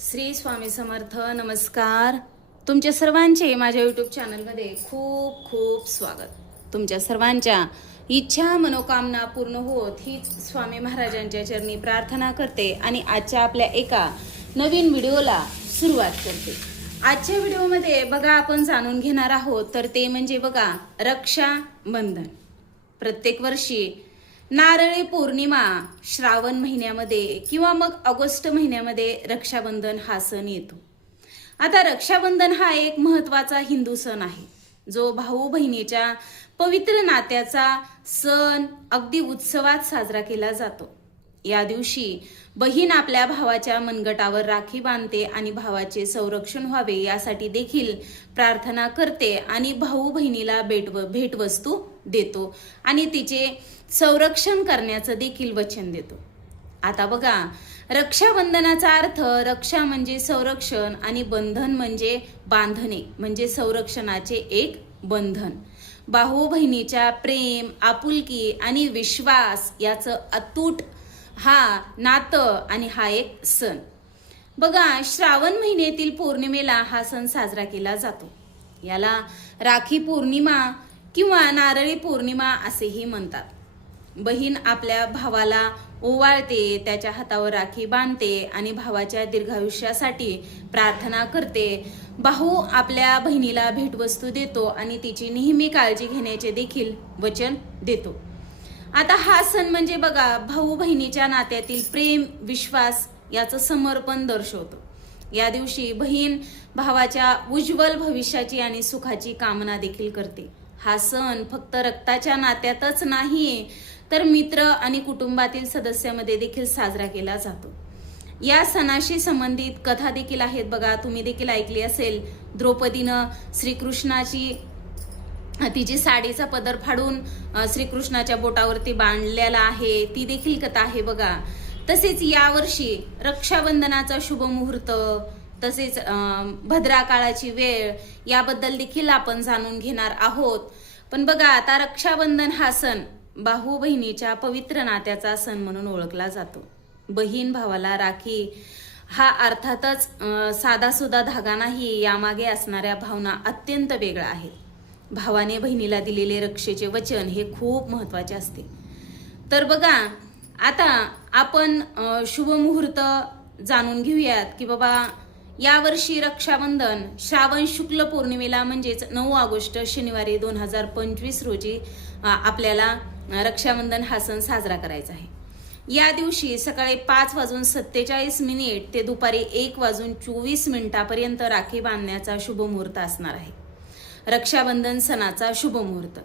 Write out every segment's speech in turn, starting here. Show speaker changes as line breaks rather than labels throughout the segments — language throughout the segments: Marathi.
श्री स्वामी समर्थ नमस्कार. तुमच्या सर्वांचे माझ्या यूट्यूब चॅनलमध्ये खूप खूप स्वागत. तुमच्या सर्वांच्या इच्छा मनोकामना पूर्ण होत हीच स्वामी महाराजांच्या चरणी प्रार्थना करते आणि आजच्या आपल्या एका नवीन व्हिडिओला सुरुवात करते. आजच्या व्हिडिओमध्ये बघा आपण जाणून घेणार आहोत तर ते म्हणजे बघा रक्षाबंधन प्रत्येक वर्षी नारळी पौर्णिमा श्रावण महिन्यामध्ये किंवा मग ऑगस्ट महिन्यामध्ये रक्षाबंधन हा सण येतो. आता रक्षाबंधन हा एक महत्त्वाचा हिंदू सण आहे. जो भाऊ बहिणीच्या पवित्र नात्याचा सण अगदी उत्सवात साजरा केला जातो. या दिवशी बहीण आपल्या भावाच्या मनगटावर राखी बांधते आणि भावाचे संरक्षण व्हावे यासाठी देखील प्रार्थना करते आणि भाऊ बहिणीला भेट भेटवस्तू देतो आणि तिचे संरक्षण करण्याचं देखील वचन देतो. आता बघा रक्षाबंधनाचा अर्थ रक्षा म्हणजे संरक्षण आणि बंधन म्हणजे बांधणे म्हणजे संरक्षणाचे एक बंधन. भाऊ बहिणीच्या प्रेम आपुलकी आणि विश्वास याचं अतूट हा नातं आणि हा एक सण. बघा श्रावण महिन्यातील पौर्णिमेला हा सण साजरा केला जातो. याला राखी पौर्णिमा किंवा नारळी पौर्णिमा असेही म्हणतात. बहीण आपल्या भावाला ओवाळते त्याच्या हातावर राखी बांधते आणि भावाच्या दीर्घायुष्यासाठी प्रार्थना करते. भाऊ आपल्या बहिणीला भेटवस्तू देतो आणि तिची नेहमी काळजी घेण्याचे देखील वचन देतो. आता हा सण म्हणजे बघा भाऊ बहिणीच्या नात्यातील प्रेम विश्वास याचं समर्पण दर्शवतो. या दिवशी बहीण भावाच्या उज्ज्वल भविष्याची आणि सुखाची कामना देखील करते. हा सण फक्त रक्ताच्या नात्यातच नाही तर मित्र आणि कुटुंबातील सदस्यामध्ये देखील साजरा केला जातो. या सणाशी संबंधित कथा देखील आहेत बघा तुम्ही देखील ऐकली असेल. द्रौपदीनं श्रीकृष्णाची तिची साडीचा पदर फाडून श्रीकृष्णाच्या बोटावरती बांधलेला आहे ती देखील कथा आहे बघा. तसेच यावर्षी रक्षाबंधनाचा शुभ मुहूर्त तसेच भद्रा काळाची वेळ याबद्दल देखील आपण जाणून घेणार आहोत. पण बघा आता रक्षाबंधन हा सण भाऊ बहिणीच्या पवित्र नात्याचा सण म्हणून ओळखला जातो. बहीण भावाला राखी हा अर्थातच अ, साधासुधा धागा नाही यामागे असणाऱ्या भावना अत्यंत वेगळ्या आहेत. भावाने बहिणीला दिलेले रक्षेचे वचन हे खूप महत्त्वाचे असते. तर बघा आता आपण शुभमुहूर्त शुभ मुहूर्त जाणून घेऊयात की बाबा यावर्षी रक्षाबंधन श्रावण शुक्ल पौर्णिमेला म्हणजेच नऊ ऑगस्ट शनिवारी दोन हजार पंचवीस रोजी आपल्याला रक्षाबंधन हा सण साजरा करायचा आहे. या दिवशी सकाळी पाच वाजून सत्तेचाळीस मिनिट ते दुपारी एक वाजून चोवीस मिनिटापर्यंत राखी बांधण्याचा शुभ मुहूर्त असणार आहे. रक्षाबंधन सणाचा शुभ मुहूर्त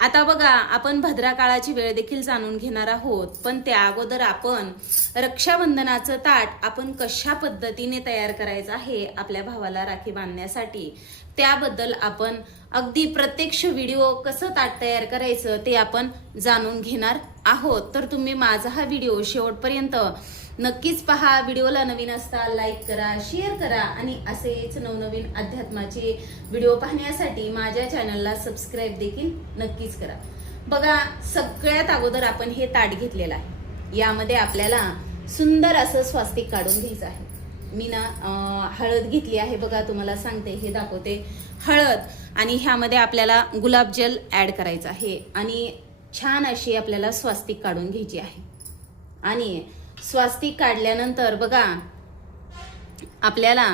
आता बघा आपण भद्रा काळाची वेळ देखील जाणून घेणार आहोत पण त्या अगोदर आपण रक्षाबंधनाचं ताट आपण कशा पद्धतीने तयार करायचं आहे आपल्या भावाला राखी बांधण्यासाठी त्याबद्दल आपण अगदी प्रत्यक्ष व्हिडिओ कसं ताट तयार करायचं ते आपण जाणून घेणार आहोत. तर तुम्ही माझा हा व्हिडिओ शेवटपर्यंत नक्कीच पहा व्हिडिओला नवीन असता लाईक करा शेअर करा आणि असेच नवनवीन अध्यात्माचे व्हिडिओ पाहण्यासाठी माझ्या चॅनलला सबस्क्राईब देखील नक्कीच करा. बघा सगळ्यात अगोदर आपण हे ताट घेतलेलं आहे. यामध्ये आपल्याला सुंदर असं स्वास्तिक काढून घ्यायचं आहे. मी ना हळद घेतली आहे बघा तुम्हाला सांगते हे दाखवते. हळद आणि ह्यामध्ये आपल्याला गुलाबजल ॲड करायचं आहे आणि छान अशी आपल्याला स्वास्तिक काढून घ्यायची आहे. आणि स्वास्तिक काढल्यानंतर बघा आपल्याला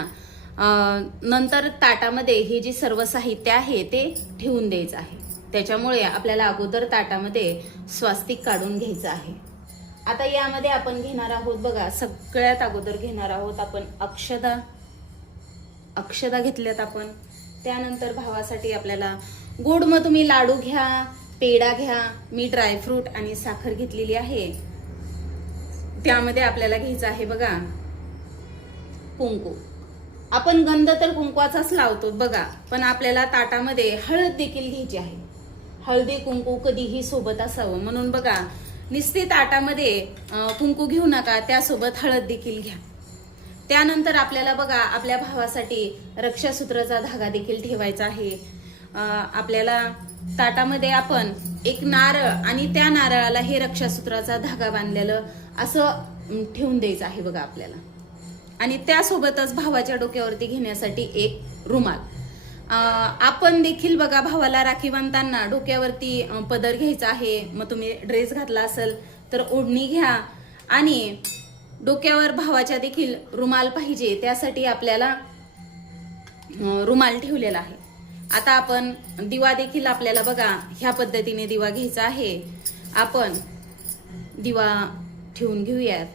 नंतर ताटामध्ये हे जे सर्व साहित्य आहे ते ठेवून द्यायचं आहे. त्याच्यामुळे आपल्याला अगोदर ताटामध्ये स्वास्तिक काढून घ्यायचं आहे. आता यामध्ये आपण घेणार आहोत बघा सगळ्यात अगोदर घेणार आहोत आपण अक्षदा. अक्षदा घेतल्यात आपण. त्यानंतर भावासाठी आपल्याला गोड मग तुम्ही लाडू घ्या पेढा घ्या मी ड्रायफ्रूट आणि साखर घेतलेली आहे. त्यामध्ये आपल्याला घ्यायचं आहे बघा. कुंकू. आपण गंध तर कुंकवाचाच लावतो बघा पण आपल्याला ताटामध्ये हळद देखील घ्यायची आहे. हळदी कुंकू कधीही सोबत असावं. म्हणून बघा निस्ते ताटामध्ये कुंकू घेऊ नका त्यासोबत हळद देखील घ्या. त्यानंतर आपल्याला बघा आपल्या भावासाठी रक्षासूत्राचा धागा देखील ठेवायचा आहे. आपल्याला ताटामध्ये आपण एक नारळ आणि त्या नारळाला हे रक्षासूत्राचा धागा बांधलेलं असं ठेवून द्यायचं आहे बघा आपल्याला. आणि त्यासोबतच भावाच्या डोक्यावरती घेण्यासाठी एक रुमाल. आपण देखील बघा भावाला राखी बांधताना डोक्यावरती पदर घ्यायचा आहे. मग तुम्ही ड्रेस घातला असेल तर ओढणी घ्या. आणि डोक्यावर भावाच्या देखील रुमाल पाहिजे त्यासाठी आपल्याला रुमाल ठेवलेला आहे. आता आपण दिवा देखील आपल्याला बघा ह्या पद्धतीने दिवा घ्यायचा आहे. आपण दिवा ठेवून घेऊयात.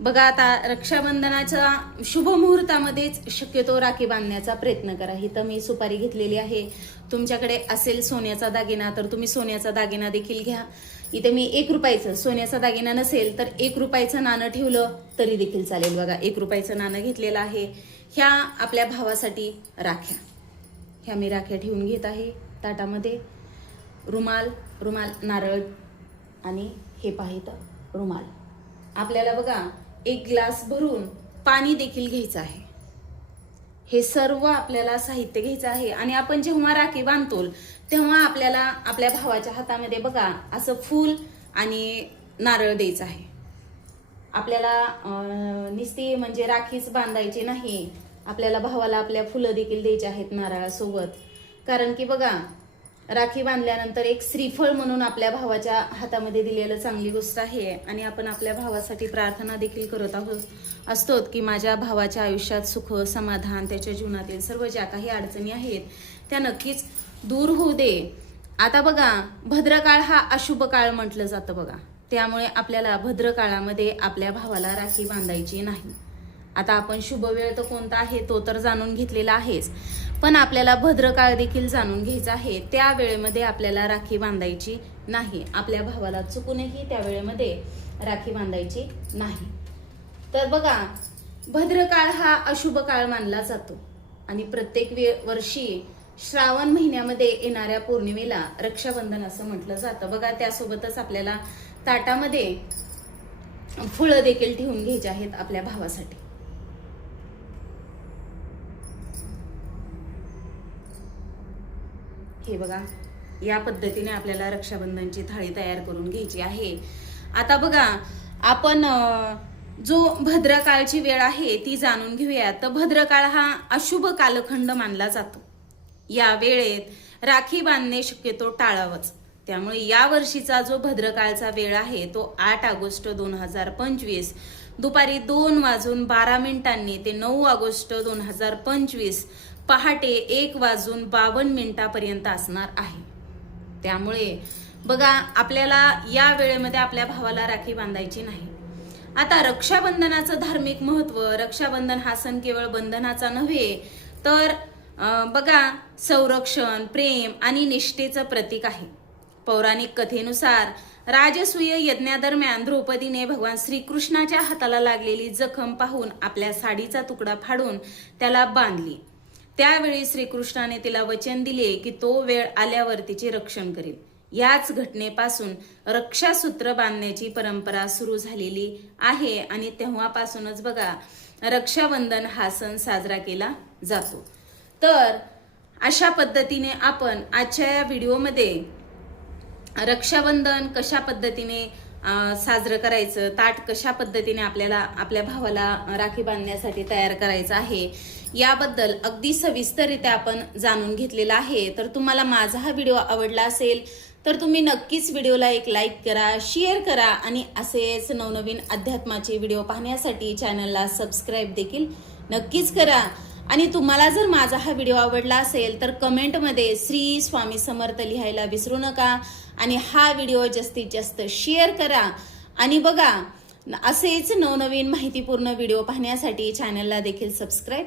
बघा आता रक्षाबंधनाच्या शुभ मुहूर्तामध्येच शक्यतो राखी बांधण्याचा प्रयत्न करा. इथं मी सुपारी घेतलेली आहे. तुमच्याकडे असेल सोन्याचा दागिना तर तुम्ही सोन्याचा दागिना देखील घ्या. इथे मी एक रुपयाचं सोन्याचा दागिना नसेल तर एक रुपयाचं नाणं ठेवलं तरी देखील चालेल. बघा एक रुपयाचं नाणं घेतलेलं आहे. ह्या आपल्या भावासाठी राख्या. ह्या मी राख्या ठेवून घेत आहे ताटामध्ये. रुमाल रुमाल नारळ आणि हे पाहित रुमाल. आपल्याला बघा एक ग्लास भरून पाणी देखील घ्यायचं आहे. हे सर्व आपल्याला साहित्य घ्यायचं आहे आणि आपण जेव्हा राखी बांधतो तेव्हा आपल्याला आपल्या भावाच्या हातामध्ये बघा असं फूल आणि नारळ द्यायचं आहे. आपल्याला निस्ती म्हणजे राखीच बांधायची नाही. आपल्याला भावाला आपल्या फुलं देखील द्यायची आहेत नारळासोबत. कारण की बघा राखी बांधल्यानंतर एक श्रीफळ म्हणून आपल्या भावाच्या हातामध्ये दिलेलं चांगली गोष्ट आहे. आणि आपण आपल्या भावासाठी प्रार्थना देखील करत आहोत असतो की माझ्या भावाच्या आयुष्यात सुख समाधान त्याच्या जीवनातील सर्व ज्या काही अडचणी आहेत त्या नक्कीच दूर होऊ दे. आता बघा भद्रकाळ हा अशुभ काळ म्हटलं जातं बघा. त्यामुळे आपल्याला भद्रकाळामध्ये आपल्या भावाला राखी बांधायची नाही. आता आपण शुभ वेळ तर कोणता आहे तो तर जाणून घेतलेला आहेच. पण आपल्याला भद्रकाळ देखील जाणून घ्यायचा आहे. त्या वेळेमध्ये आपल्याला राखी बांधायची नाही. आपल्या भावाला चुकूनही त्या वेळेमध्ये राखी बांधायची नाही. तर बघा भद्रकाळ हा अशुभ काळ मानला जातो. आणि प्रत्येक वे- वर्षी श्रावण महिन्यामध्ये येणाऱ्या पौर्णिमेला रक्षाबंधन असं म्हटलं जातं. बघा त्यासोबतच आपल्याला ताटामध्ये फुलं देखील ठेवून घ्यायची आहेत आपल्या भावासाठी. हे बघा या पद्धतीने आपल्याला रक्षाबंधनची थाळी तयार करून घ्यायची आहे. आता बघा आपण जो भद्रकाळची वेळ आहे ती जाणून घेऊया तर भद्रकाळ हा अशुभ कालखंड मानला जातो. या वेळेत राखी बांधणे शक्यतो टाळावंच. त्यामुळे या वर्षीचा जो भद्रकाळचा वेळ आहे तो आठ ऑगस्ट दोन हजार पंचवीस दुपारी दोन वाजून बारा मिनिटांनी ते नऊ ऑगस्ट दोन हजार पंचवीस पहाटे एक वाजून बावन्न मिनिटापर्यंत असणार आहे. त्यामुळे बघा आपल्याला या वेळेमध्ये आपल्या भावाला राखी बांधायची नाही. आता रक्षाबंधनाचं धार्मिक महत्त्व रक्षाबंधन हा सण केवळ बंधनाचा नव्हे तर बघा संरक्षण प्रेम आणि निष्ठेचं प्रतीक आहे. पौराणिक कथेनुसार राजसूय यज्ञादरम्यान द्रौपदीने भगवान श्रीकृष्णाच्या हाताला लागलेली जखम पाहून आपल्या साडीचा तुकडा फाडून त्याला बांधली. त्यावेळी श्रीकृष्णाने तिला वचन दिले की तो वेळ आल्यावर तिचे रक्षण करेल. याच घटनेपासून रक्षासूत्र बांधण्याची परंपरा सुरू झालेली आहे आणि तेव्हापासूनच बघा रक्षाबंधन हा सण साजरा केला जातो. तर अशा पद्धतीने आपण आजच्या या व्हिडिओमध्ये रक्षाबंधन कशा पद्धतीने साजरं करायचं ताट कशा पद्धतीने आपल्याला आपल्या भावाला राखी बांधण्यासाठी तयार करायचं आहे याबद्दल अगदी सविस्तररित्या आपण जाणून घेतलेला आहे. तर तुम्हाला माझा हा व्हिडिओ आवडला असेल तर तुम्ही नक्कीच व्हिडिओला एक लाईक करा शेअर करा आणि असेच नवनवीन अध्यात्माचे व्हिडिओ पाहण्यासाठी चॅनलला सबस्क्राईब देखील नक्कीच करा. आणि तुम्हाला जर माझा हा व्हिडिओ आवडला असेल तर कमेंटमध्ये श्री स्वामी समर्थ लिहायला विसरू नका आणि हा व्हिडिओ जास्तीत जास्त शेअर करा. आणि बघा असेच नवनवीन माहितीपूर्ण व्हिडिओ पाहण्यासाठी चॅनलला देखील सबस्क्राईब